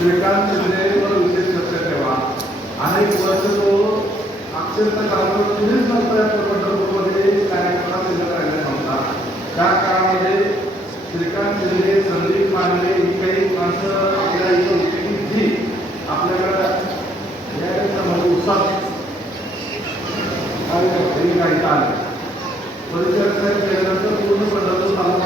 श्रीकांत विजयवर विशेष लक्ष ठेवा. अनेक वर्ष तो अक्षरशः श्रीकांत शिंदे संदीप मांडले ही काही माणसं आपल्या इथं होती जी आपल्याकडे म्हणजे उत्साह कार्यकर्ते गायता परिचर्चा पूर्ण पंढरपूर तालुका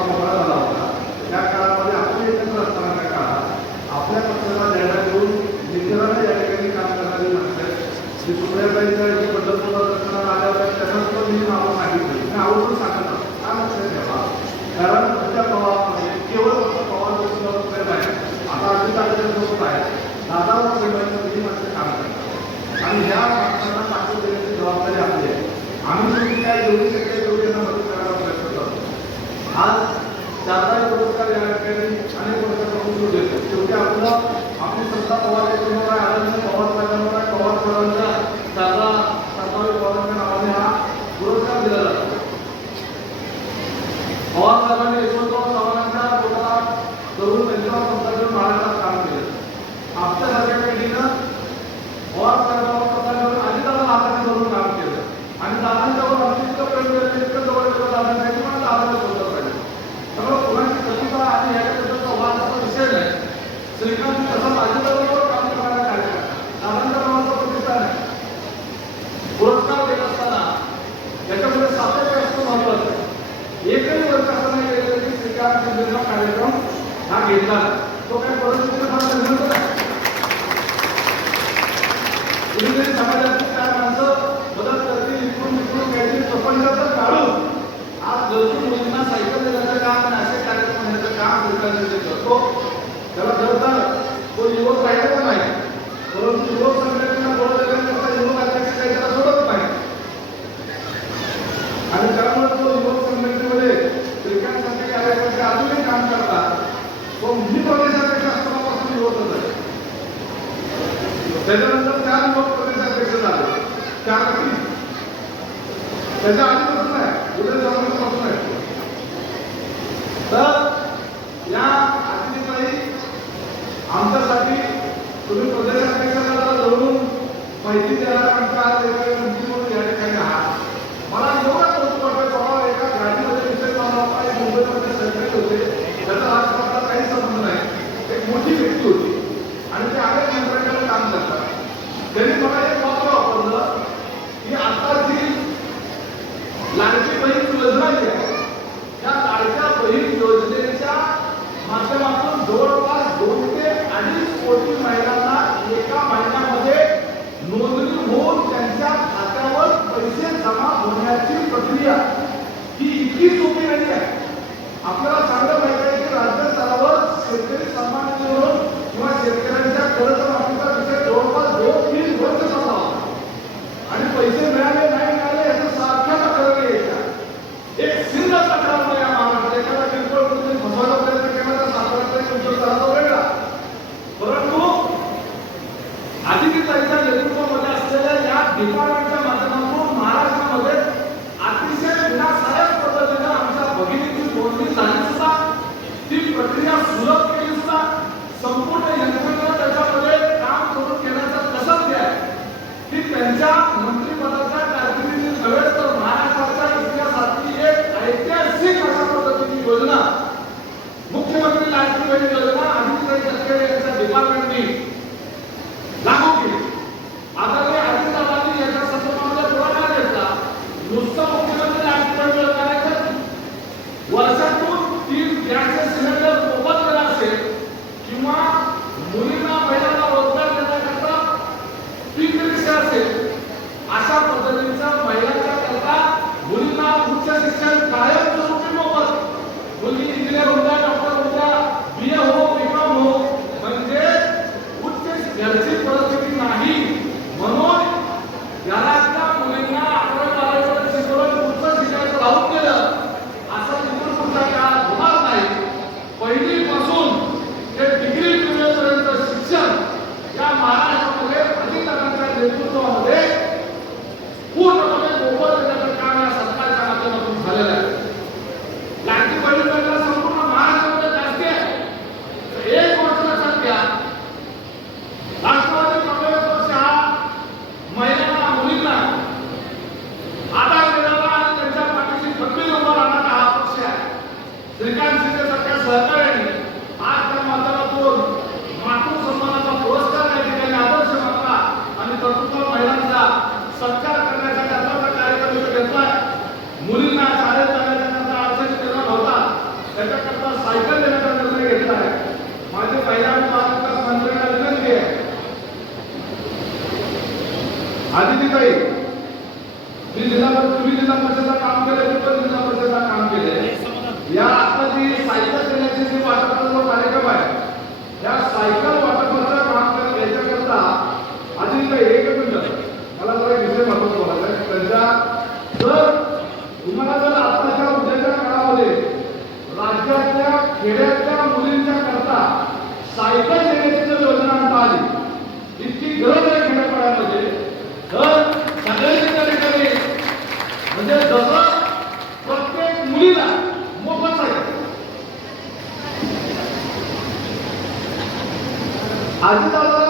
असलेला कार्यक्रम हा घेतला. तो काही परिस्थिती फार निर्मित आहे समाजातली चार माणसं मदत करतील इकडून तिकडून घ्यायची प्रपंचाचं काढून आज गरजू मुलींना सायकल देण्याचं काम आणि असे कार्यक्रम होण्याचं काम सरकारने करतो. त्याला खरं तो युवक राहिलेला नाही? परंतु युवक त्याच्यानंतर चार लोक प्रदेशाध्यक्ष झाले. चार त्याच्या आधीपासून आहे उद्या जन्मापासून आहे. तर या आधीपाई आमच्यासाठी तुम्ही प्रदेशाध्यक्षाला जवळून माहिती द्यायला म्हणता मंत्री माध्यमातून जवळपास दोन ते अडीच कोटी महिलांना एका महिन्यामध्ये नोंदणी होऊन त्यांच्या खात्यावर पैसे जमा होण्याची प्रक्रिया ही इतकी सोपी नाही. सायकल देण्याचा निर्णय घेतला आहे. माझे पहिला महाविकास मंत्र्यांना विनंती आता सायकल देण्याची जी कार्यक्रम आहे या सायकल वाटपाचा काम याच्याकरता आदितीताई एक मला विषय महत्त्वाचा बोलायचा जर तुम्हाला जर खेड्यातल्या मुलींच्या करता सायकल देण्याची जर योजना आणता आली इतकी गरज आहे खेड्यापाड्यामध्ये. तर सगळ्यांनी त्या ठिकाणी म्हणजे जसं प्रत्येक मुलीला मोफत सायकल आजी दादाला